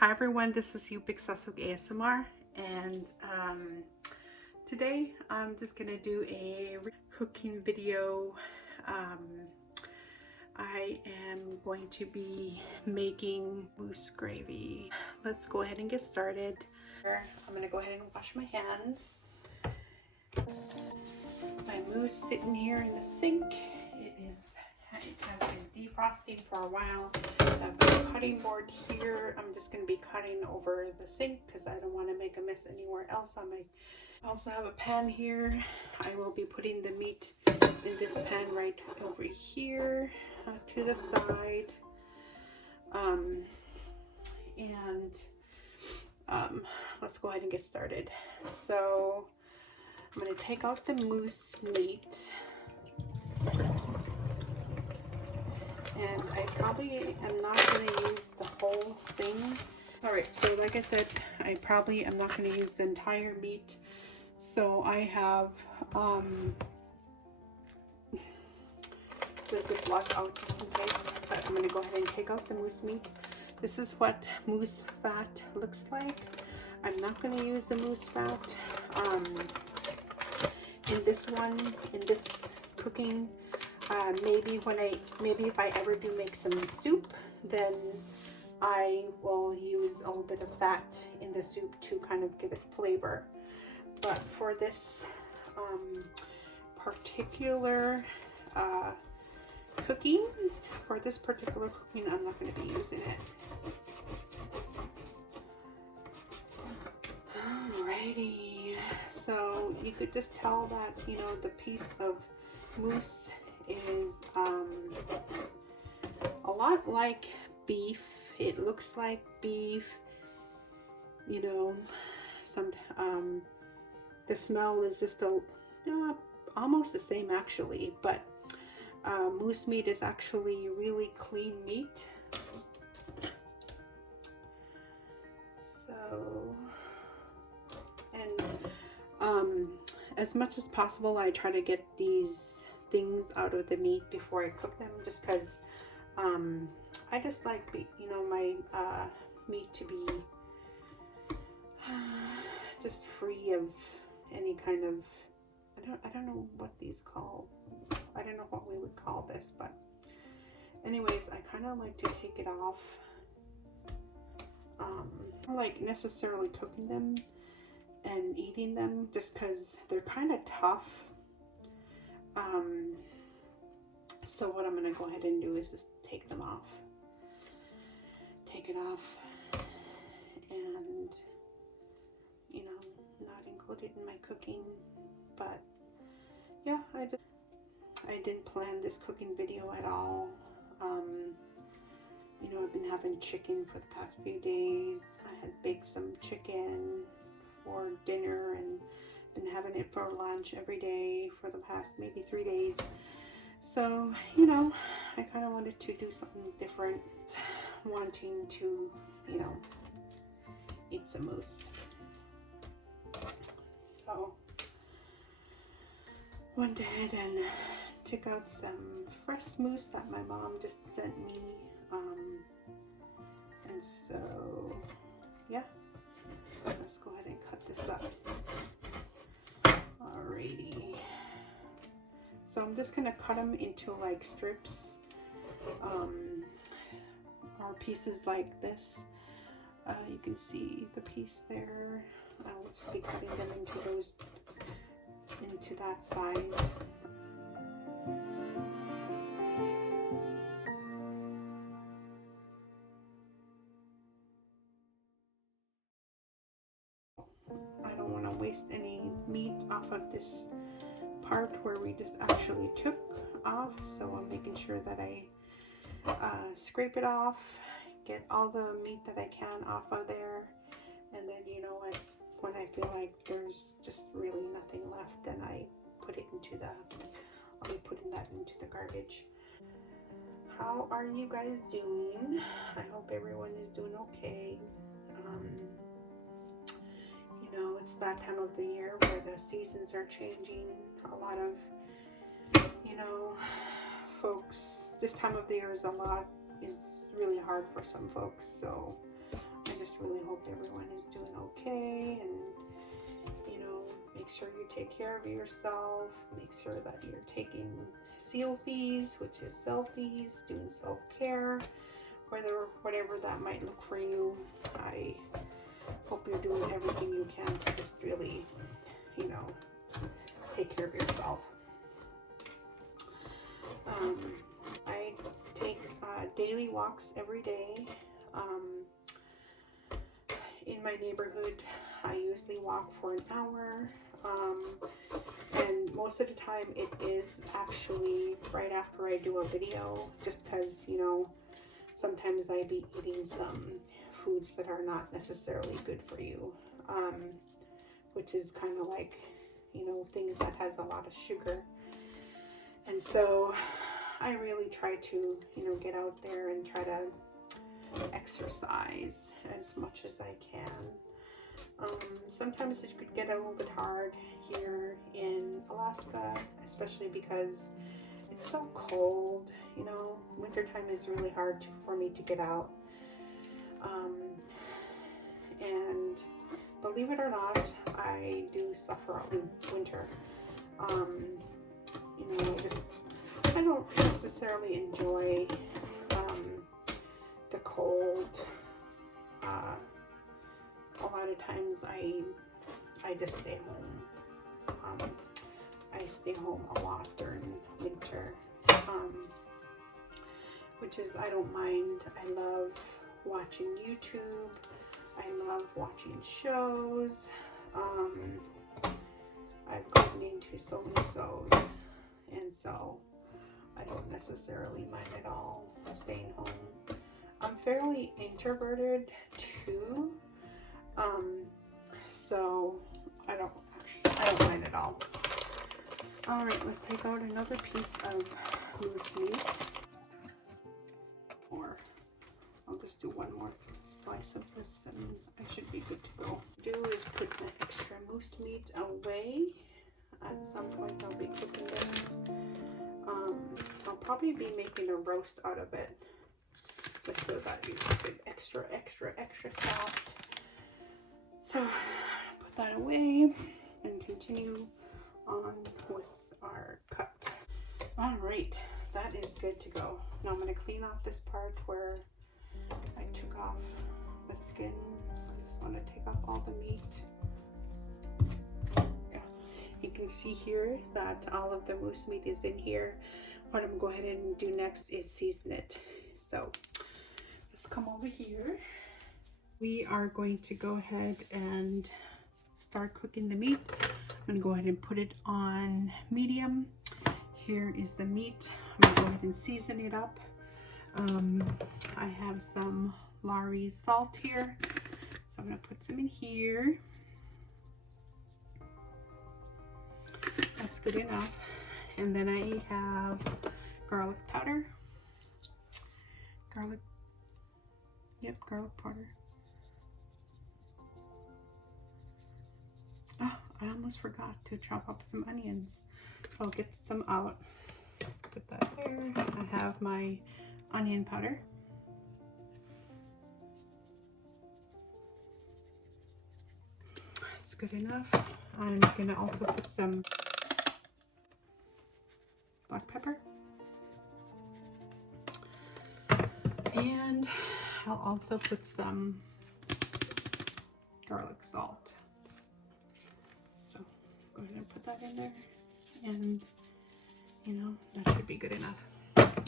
Hi everyone, this is You Big Sasuk ASMR, and today I'm just gonna do a cooking video. I am going to be making moose gravy. Let's go ahead and get started. I'm gonna go ahead and wash my hands. My moose sitting here in the sink. It has been defrosting for a while. I've got a cutting board here. I'm just going to be cutting over the sink because I don't want to make a mess anywhere else on my. I also have a pan here. I will be putting the meat in this pan right over here to the side. Let's go ahead and get started. So I'm going to take out the moose meat. And I probably am not going to use the whole thing. Alright, so like I said, I probably am not going to use the entire meat. So I have the Ziploc out just in case. But I'm going to go ahead and take out the moose meat. This is what moose fat looks like. I'm not going to use the moose fat in this cooking. Maybe if I ever do make some soup, then I will use a little bit of fat in the soup to kind of give it flavor. But for this particular cooking, I'm not going to be using it. Alrighty, so you could just tell that, you know, the piece of moose is a lot like beef. It looks like beef, you know. The smell is just almost the same actually, but moose meat is actually really clean meat. So, and as much as possible, I try to get these things out of the meat before I cook them, just because I just like, you know, my meat to be just free of any kind of, I don't know what these call, I don't know what we would call this, but anyways, I kind of like to take it off. I don't like necessarily cooking them and eating them just because they're kind of tough. So what I'm going to go ahead and do is just take it off, and, you know, not include it in my cooking. But yeah, I didn't plan this cooking video at all. You know, I've been having chicken for the past few days. I had baked some chicken for dinner and been having it for lunch every day for the past maybe 3 days. So, you know, I kind of wanted to do something different, wanting to, you know, eat some moose. So, went ahead and took out some fresh moose that my mom just sent me. And so, yeah, let's go ahead and cut this up. Alrighty. So I'm just gonna cut them into like strips, or pieces like this. You can see the piece there. I'll just be cutting them into that size. I don't want to waste any meat off of this part where we just actually took off, so I'm making sure that I scrape it off, get all the meat that I can off of there, and then, you know what, when I feel like there's just really nothing left, then I put it into I'll be putting that into the garbage. How are you guys doing? I hope everyone is doing okay. You know, it's that time of the year where the seasons are changing. A lot of, you know, folks, this time of the year is really hard for some folks, so I just hope everyone is doing okay, and you know, make sure you take care of yourself. Make sure that you're taking selfies, which is selfies, doing self-care, whatever that might look for you. I hope you're doing everything you can to just really, you know, take care of yourself. I take daily walks every day. In my neighborhood, I usually walk for an hour, and most of the time it is actually right after I do a video, just because, you know, sometimes I be eating some foods that are not necessarily good for you, which is kind of like, you know, things that has a lot of sugar. And so I really try to, you know, get out there and try to exercise as much as I can. Sometimes it could get a little bit hard here in Alaska, especially because it's so cold. You know, wintertime is really hard for me to get out. And believe it or not, I do suffer in winter. You know, I don't necessarily enjoy the cold. A lot of times I just stay home. I stay home a lot during winter, which is, I don't mind. I love watching YouTube. I love watching shows. I've gotten into so many shows, and so I don't necessarily mind at all staying home. I'm fairly introverted too, so I don't mind at all. All right, let's take out another piece of moose meat, or I'll just do one more slice of this and I should be good to go. Do is put the extra moose meat away. At some point I'll be cooking this. I'll probably be making a roast out of it, just so that you keep it extra soft. So put that away and continue on with our cut. All right, that is good to go. Now I'm going to clean off this part where I took off the skin. I just want to take off all the meat. Yeah. You can see here that all of the moose meat is in here. What I'm going to go ahead and do next is season it. So let's come over here. We are going to go ahead and start cooking the meat. I'm going to go ahead and put it on medium. Here is the meat. I'm going to go ahead and season it up. I have some Lowry salt here, so I'm going to put some in here. That's good enough. And then I have garlic powder. Garlic powder. Oh, I almost forgot to chop up some onions. So I'll get some out. Put that there. I have my onion powder. That's good enough. I'm gonna also put some black pepper. And I'll also put some garlic salt. So go ahead and put that in there, and you know, that should be good enough.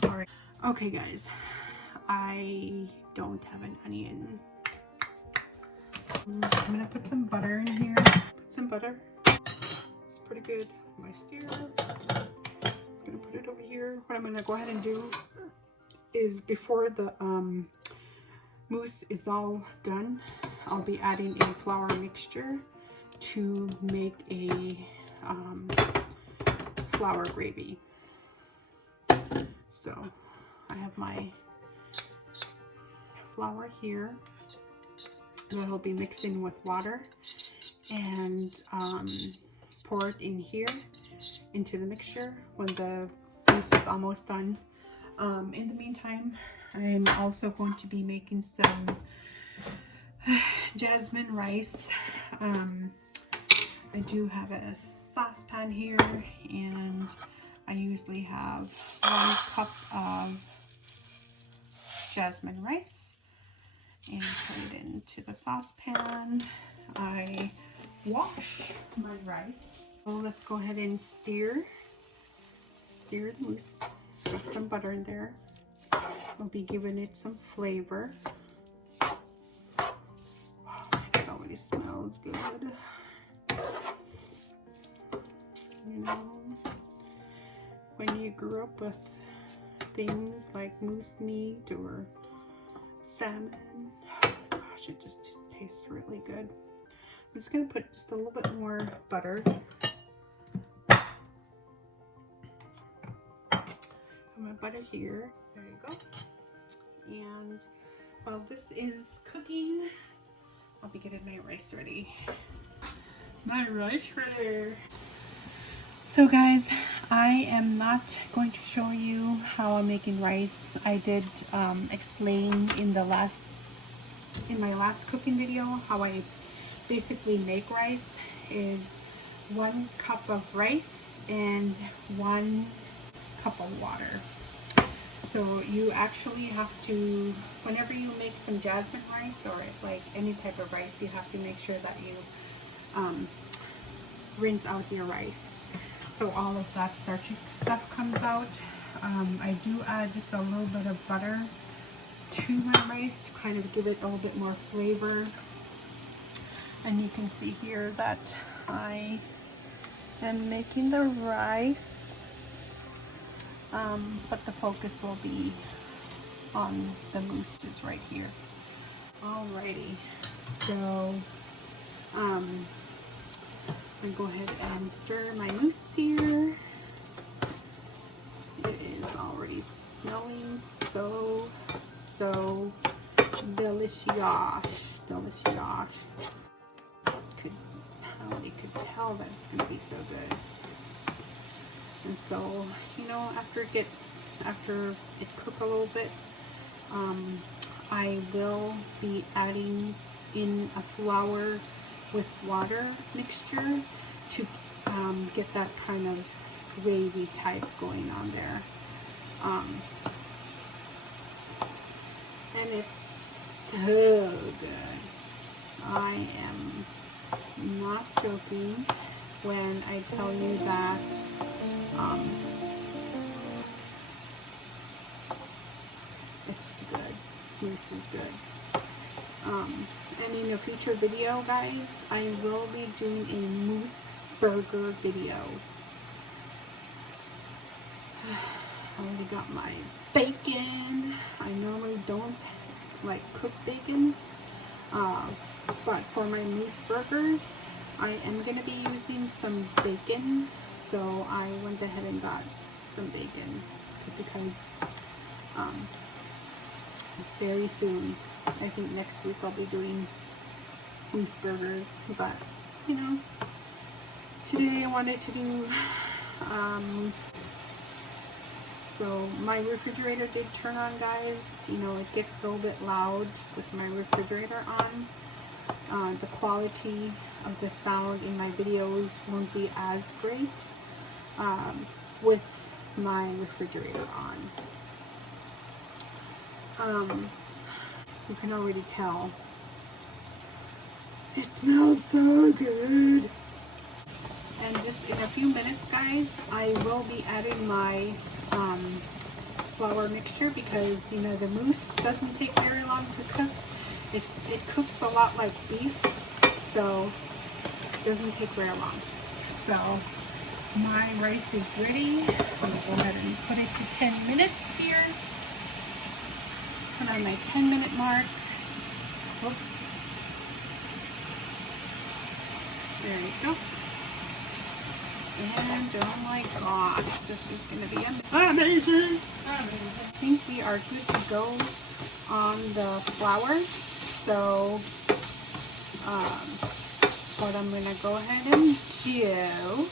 All right. Okay guys, I don't have an onion. I'm gonna put some butter in here. Put some butter. It's pretty good. My stir. I'm gonna put it over here. What I'm gonna go ahead and do is, before the mousse is all done, I'll be adding a flour mixture to make a flour gravy. So I have my flour here that I'll be mixing with water, and pour it in here into the mixture when the mousse is almost done. In the meantime, I'm also going to be making some jasmine rice. I do have a saucepan here, and I usually have 1 cup of jasmine rice and put it into the saucepan. I wash my rice. So let's go ahead and stir the mousse. Got some butter in there. I'll be giving it some flavor. It already smells good. You know, when you grew up with things like moose meat or salmon, oh my gosh, it just tastes really good. I'm just gonna put just a little bit more butter. Put my butter here. There you go. And while this is cooking, I'll be getting my rice ready. My rice ready. So guys, I am not going to show you how I'm making rice. I did explain in my last cooking video how I basically make rice. Is 1 cup of rice and 1 cup of water. So you actually have to, whenever you make some jasmine rice or like any type of rice, you have to make sure that you rinse out your rice, so all of that starchy stuff comes out. I do add just a little bit of butter to my rice to kind of give it a little bit more flavor. And you can see here that I am making the rice, but the focus will be on the mousses right here. Alrighty, so I go ahead and stir my mousse here. It is already smelling so delicious. Probably could tell that it's gonna be so good. And so, you know, after it cook a little bit, I will be adding in a flour with water mixture to get that kind of gravy type going on there. And it's so good. I am not joking when I tell you that it's good. Mousse is good. And in a future video, guys, I will be doing a mousse burger video. I already got my bacon. I normally don't like cook bacon, but for my mousse burgers, I am going to be using some bacon. So I went ahead and got some bacon because very soon, I think next week, I'll be doing mousse burgers. But you know, today I wanted to do mousse. So my refrigerator did turn on, guys. You know, it gets a little bit loud with my refrigerator on. The quality of the sound in my videos won't be as great with my refrigerator on. You can already tell. It smells so good. And just in a few minutes, guys, I will be adding my flour mixture because, you know, the mousse doesn't take very long to cook. It cooks a lot like beef, so it doesn't take very long. So my rice is ready. I'm going to go ahead and put it to 10 minutes here. Put on my 10-minute mark. Whoop. There you go. And oh my gosh, this is going to be amazing. I think we are good to go on the flour. So what I'm going to go ahead and do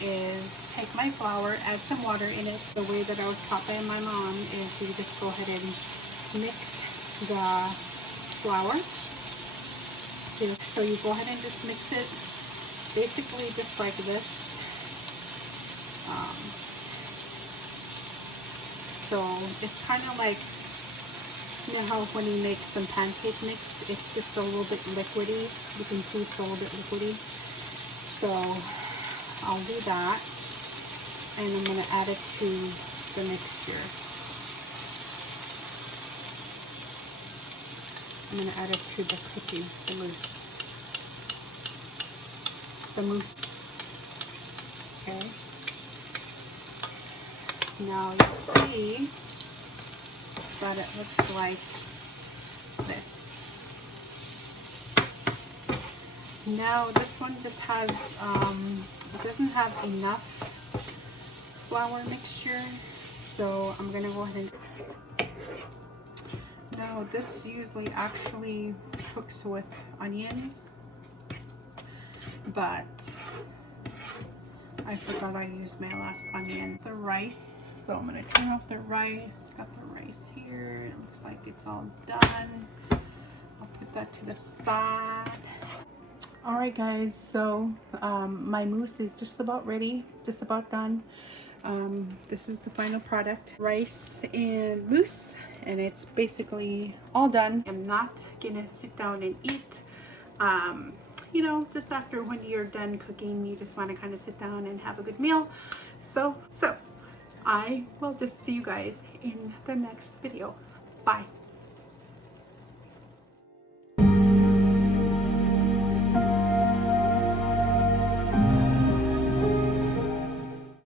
is take my flour, add some water in it. The way that I was taught by my mom is you just go ahead and mix the flour. So you go ahead and just mix it basically just like this. So it's kind of like, you know how when you make some pancake mix, it's just a little bit liquidy. You can see it's a little bit liquidy. So I'll do that, and I'm going to add it to the mixture. I'm going to add it to the cookie, the mousse. Okay. Now you see that it looks like this. Now this one just has, it doesn't have enough flour mixture, so I'm gonna go ahead and, now this usually actually cooks with onions, but I forgot I used my last onion. The rice, so I'm gonna turn off the rice. Got the rice here, it looks like it's all done. I'll put that to the side. Alright guys, so my mousse is just about ready, just about done. This is the final product, rice and mousse, and it's basically all done. I'm not gonna sit down and eat. You know, just after when you're done cooking, you just want to kind of sit down and have a good meal. So I will just see you guys in the next video. Bye.